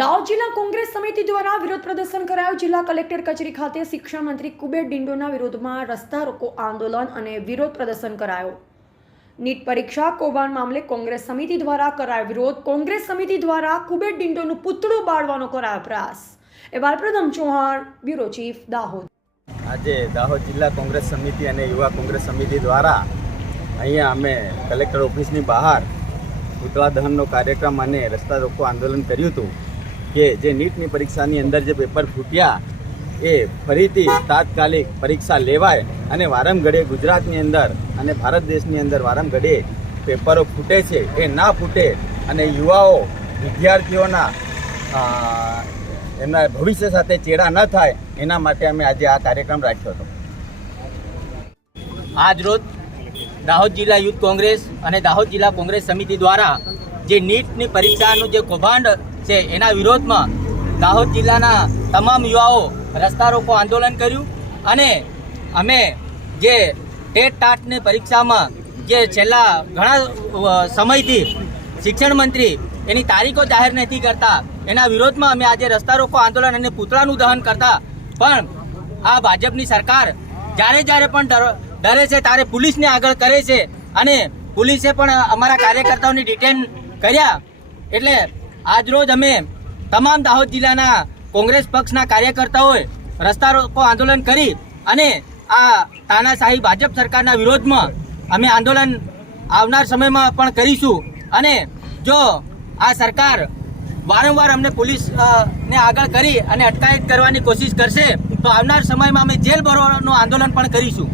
દાહોદ જિલ્લા કોંગ્રેસ સમિતિ દ્વારા વિરોધ પ્રદર્શન કરાયું. જિલ્લા કલેક્ટર કચેરી ખાતે શિક્ષણ મંત્રી કુબેર ડિંડોના વિરોધમાં રસ્તા રોકો આંદોલન અને વિરોધ પ્રદર્શન કરાયો. નીટ પરીક્ષા, કૌભાંડ મામલે કોંગ્રેસ સમિતિ દ્વારા કરાયો વિરોધ. કોંગ્રેસ સમિતિ દ્વારા કુબેર ડિંડોનું પુતળું બાળવાનો કરાયો પ્રયાસ. એ બાલપ્રથમ ચૌહાણ, બ્યુરો ચીફ, દાહોદ. આજે દાહોદ જિલ્લા કોંગ્રેસ સમિતિ અને યુવા કોંગ્રેસ સમિતિ દ્વારા અહીંયા અમે કલેક્ટર ઓફિસની બહાર પુતળા દહનનો કાર્યક્રમ અને રસ્તા રોકો આંદોલન કર્યું હતું. કે જે નીટની પરીક્ષાની અંદર જે પેપર ફૂટ્યા, એ ફરીથી તાત્કાલિક પરીક્ષા લેવાય અને વારંગળે ગુજરાતની અંદર અને ભારત દેશની અંદર વારંગળે પેપરો ફૂટે છે. એ ના ફૂટે અને યુવાઓ, વિદ્યાર્થીઓના એમના ભવિષ્ય સાથે ચેડા ન થાય, એના માટે અમે આજે આ કાર્યક્રમ રાખ્યો હતો. આજ રોજ દાહોદ જિલ્લા યુથ કોંગ્રેસ અને દાહોદ જિલ્લા કોંગ્રેસ સમિતિ દ્વારા જે નીટની પરીક્ષાનું જે કૌભાંડ છે એના વિરોધમાં દાહોદ જિલ્લાના તમામ યુવાઓ રસ્તા રોકો આંદોલન કર્યું અને અમે જે ટેટ ટાટની પરીક્ષામાં જે છેલ્લા ઘણા સમયથી શિક્ષણ મંત્રી એની તારીખો જાહેર નથી કરતા, એના વિરોધમાં અમે આજે રસ્તા રોકો આંદોલન અને પૂતળાનું દહન કરતા, પણ આ ભાજપની સરકાર જ્યારે જ્યારે પણ ડર- છે ત્યારે પોલીસને આગળ કરે છે અને પોલીસે પણ અમારા કાર્યકર્તાઓની ડિટેન કર્યા. એટલે આજરોજ અમે તમામ દાહોદ જિલ્લાના કોંગ્રેસ પક્ષના કાર્યકર્તાઓએ રસ્તા રોકો આંદોલન કરી અને આ તાનાશાહી ભાજપ સરકારના વિરોધમાં અમે આંદોલન આવનાર સમયમાં પણ કરીશું. અને જો આ સરકાર વારંવાર અમને પોલીસ ને આગળ કરી અને અટકાયત કરવાની કોશિશ કરશે, તો આવનાર સમયમાં અમે જેલ ભરવાનું આંદોલન પણ કરીશું.